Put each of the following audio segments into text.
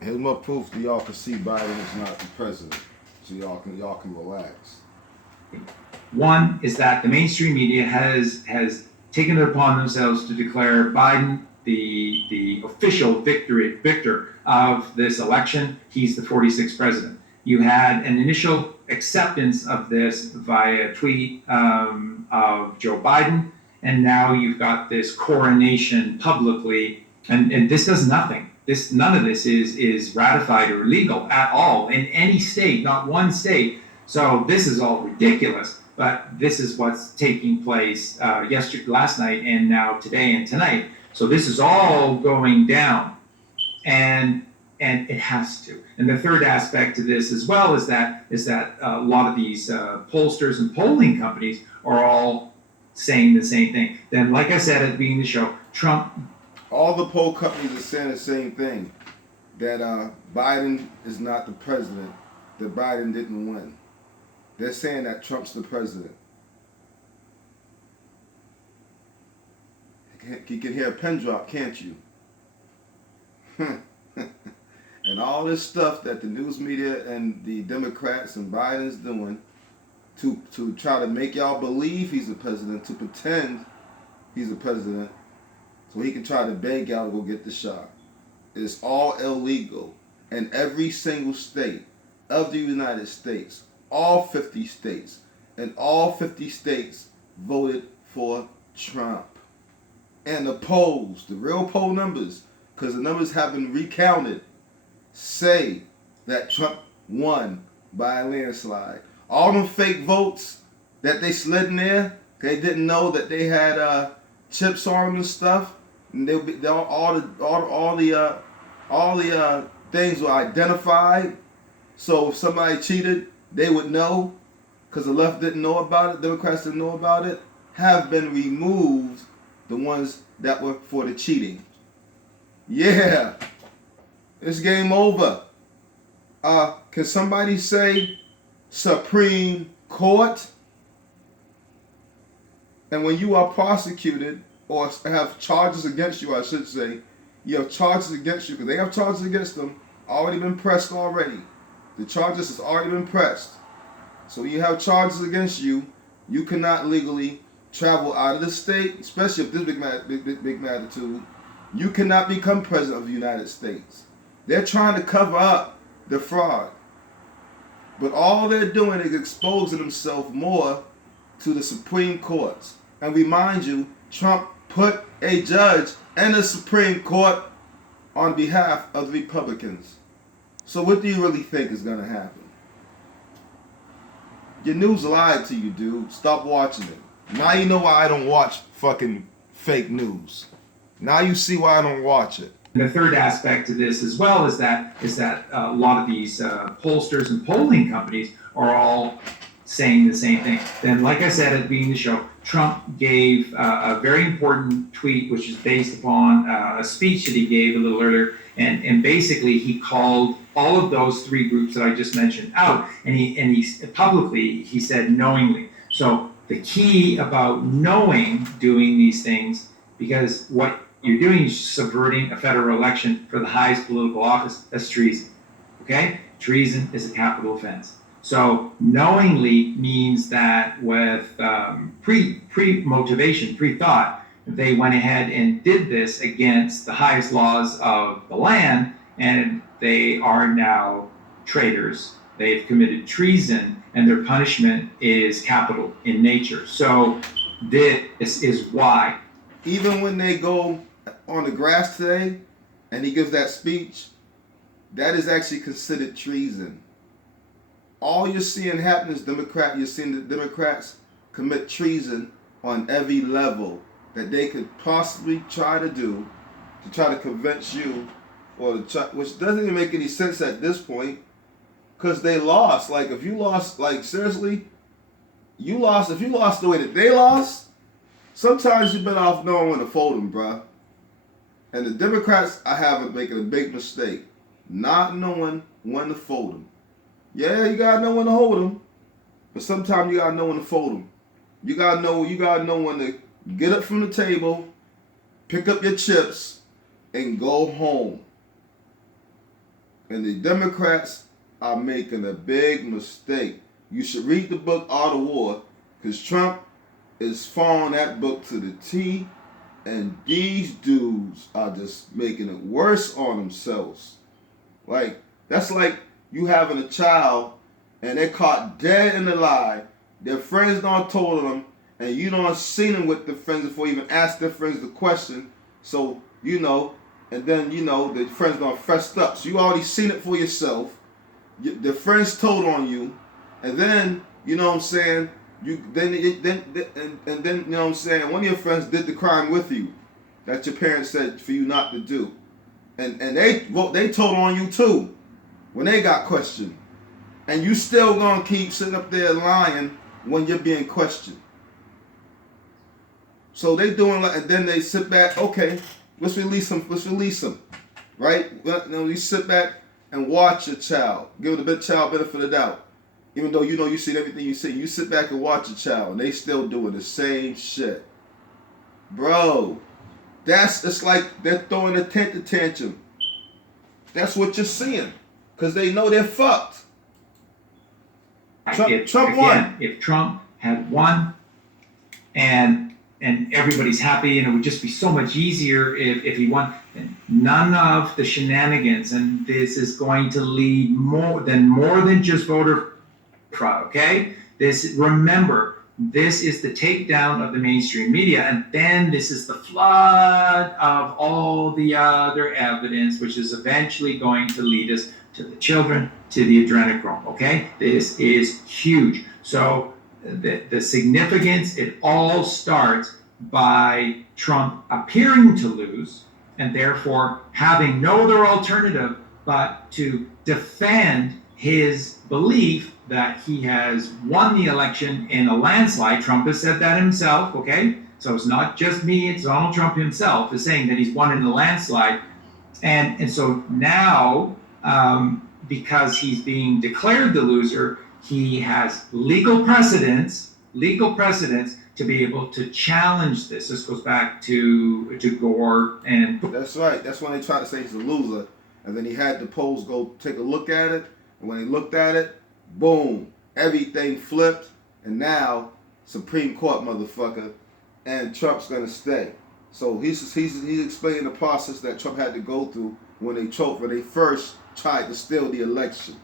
Here's more proof that y'all can see Biden is not the president, so y'all can relax. One is that the mainstream media has taken it upon themselves to declare Biden the official victor of this election. He's the 46th president. You had an initial acceptance of this via tweet of Joe Biden, and now you've got this coronation publicly, and this does nothing. None of this is ratified or legal at all in any state, not one state. So this is all ridiculous, but this is what's taking place last night, and now today and tonight. So this is all going down, and it has to. And the third aspect to this as well is that a lot of these pollsters and polling companies are all saying the same thing. Then, like I said at the beginning of the show, Trump. All the poll companies are saying the same thing, that Biden is not the president, that Biden didn't win. They're saying that Trump's the president. You can hear a pin drop, can't you? And all this stuff that the news media and the Democrats and Biden's doing to try to make y'all believe he's the president, to pretend he's the president, so he can try to beg y'all to go get the shot. It's all illegal. And every single state of the United States, all 50 states, and all 50 states voted for Trump. And the polls, the real poll numbers, because the numbers have been recounted, say that Trump won by a landslide. All them fake votes that they slid in there, they didn't know that they had chips on them and stuff, and all the things were identified. So if somebody cheated, they would know, because the left didn't know about it, Democrats didn't know about it, have been removed, the ones that were for the cheating. Yeah, it's game over. Can somebody say Supreme Court? And when you are prosecuted or have charges against you, I should say, you have charges against you, because they have charges against them, already been pressed already. The charges has already been pressed. So you have charges against you, you cannot legally travel out of the state, especially if this big magnitude. You cannot become president of the United States. They're trying to cover up the fraud. But all they're doing is exposing themselves more to the Supreme Courts. And remind you, Trump put a judge in the Supreme Court on behalf of the Republicans. So what do you really think is going to happen? Your news lied to you, dude. Stop watching it. Now you know why I don't watch fucking fake news. Now you see why I don't watch it. And the third aspect to this as well is that a lot of these pollsters and polling companies are all saying the same thing. Then, like I said at the beginning of the show, Trump gave a very important tweet, which is based upon a speech that he gave a little earlier, and basically he called all of those three groups that I just mentioned out, and he publicly he said knowingly. So the key about doing these things, because what you're doing is subverting a federal election for the highest political office. That's treason. Okay? Treason is a capital offense. So knowingly means that with pre-motivation, pre-thought, they went ahead and did this against the highest laws of the land, and they are now traitors. They've committed treason, and their punishment is capital in nature. So this is why. Even when they go on the grass today and he gives that speech, that is actually considered treason. All you're seeing happen is you're seeing the Democrats commit treason on every level that they could possibly try to do to try to convince you, which doesn't even make any sense at this point, because they lost. Like, if you lost, like, seriously, if you lost the way that they lost, sometimes you're better off knowing when to fold them, bruh. And the Democrats, I have making a big mistake, not knowing when to fold them. Yeah, you gotta know when to hold them, but sometimes you gotta know when to fold them. You gotta know when to get up from the table, pick up your chips, and go home. And the Democrats are making a big mistake. You should read the book Art of War, because Trump is following that book to the T, and these dudes are just making it worse on themselves. Like, that's like you having a child and they're caught dead in the lie. Their friends don't told them, and you don't seen them with the friends before you even ask their friends the question. So, and then, the friends don't fessed up. So you already seen it for yourself. The friends told on you, and then, you know what I'm saying, then you know what I'm saying, one of your friends did the crime with you that your parents said for you not to do. And they told on you too when they got questioned. And you still gonna keep sitting up there lying when you're being questioned. So they doing like, and then they sit back, okay, let's release them, right? You sit back and watch your child. Give the child benefit of the doubt. Even though you seen everything you see, you sit back and watch your child, and they still doing the same shit. Bro, it's like they're throwing a temper tantrum. That's what you're seeing, because they know they're fucked. Trump won. If Trump had won, and everybody's happy, and it would just be so much easier if he won. None of the shenanigans, and this is going to lead more than just voter fraud. Okay, remember, this is the takedown of the mainstream media, and then this is the flood of all the other evidence, which is eventually going to lead us to the children, to the adrenochrome. Okay, this is huge. So the significance, it all starts by Trump appearing to lose, and therefore having no other alternative but to defend his belief that he has won the election in a landslide. Trump has said that himself, okay? So it's not just me, it's Donald Trump himself is saying that he's won in a landslide. And so now, because he's being declared the loser, he has legal precedence to be able to challenge this. This goes back to Gore and... That's right. That's when they tried to say he's a loser. And then he had the polls go take a look at it. And when they looked at it, boom, everything flipped. And now, Supreme Court, motherfucker, and Trump's going to stay. So he's explaining the process that Trump had to go through when they first tried to steal the election.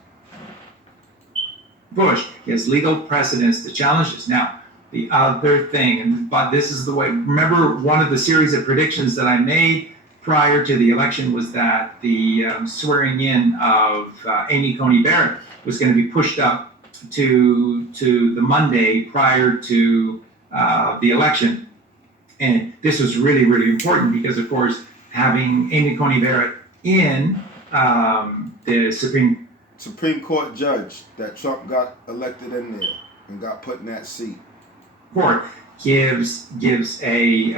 Bush, he has legal precedence to challenge this. Now, the other thing, but this is the way, remember one of the series of predictions that I made prior to the election was that the swearing in of Amy Coney Barrett was going to be pushed up to the Monday prior to the election. And this was really, really important because, of course, having Amy Coney Barrett in the Supreme Court judge that Trump got elected in there and got put in that seat. Court gives a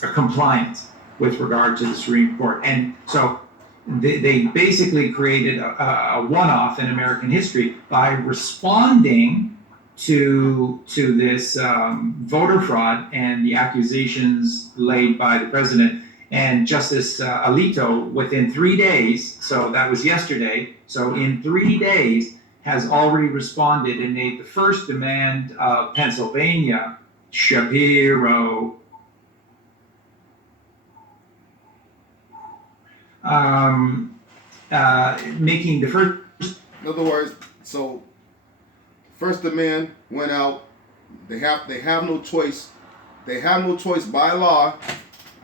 compliance with regard to the Supreme Court, and so they basically created a one-off in American history by responding to this voter fraud and the accusations laid by the president. And Justice Alito, within 3 days, so that was yesterday, so in 3 days, has already responded and made the first demand of Pennsylvania, Shapiro, making the first... In other words, so first demand went out. They have no choice. They have no choice by law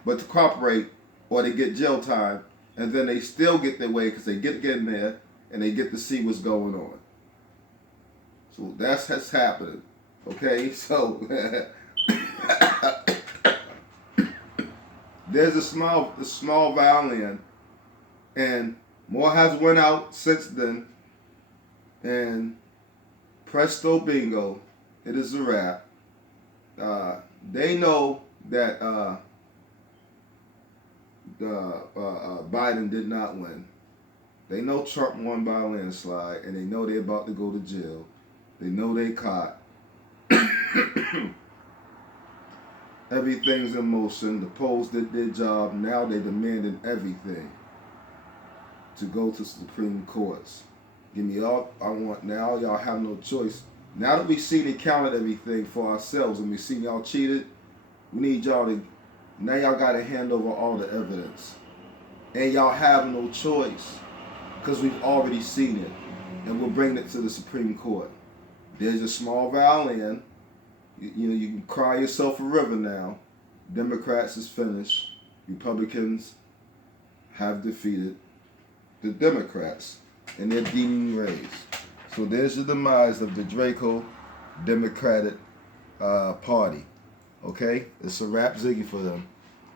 but to cooperate, or they get jail time, and then they still get their way because they get in there and they get to see what's going on. So that's happening. Okay, so there's a small violin, and more has went out since then, and presto bingo, it is a wrap. They know that Biden did not win. They know Trump won by a landslide, and they know they're about to go to jail. They know they caught. Everything's in motion. The polls did their job. Now they're demanding everything to go to Supreme Courts. Give me all I want now. Y'all have no choice. Now that we've seen and counted everything for ourselves and we've seen y'all cheated, we need y'all to, now y'all got to hand over all the evidence. And y'all have no choice because we've already seen it. And we'll bring it to the Supreme Court. There's a small violin. You know, you can cry yourself a river now. Democrats is finished. Republicans have defeated the Democrats and their demon rays. So there's the demise of the Draco Democratic Party. Okay? It's a rap ziggy for them.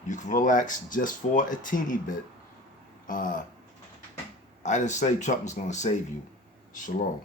You can relax just for a teeny bit. I didn't say Trump was going to save you. Shalom.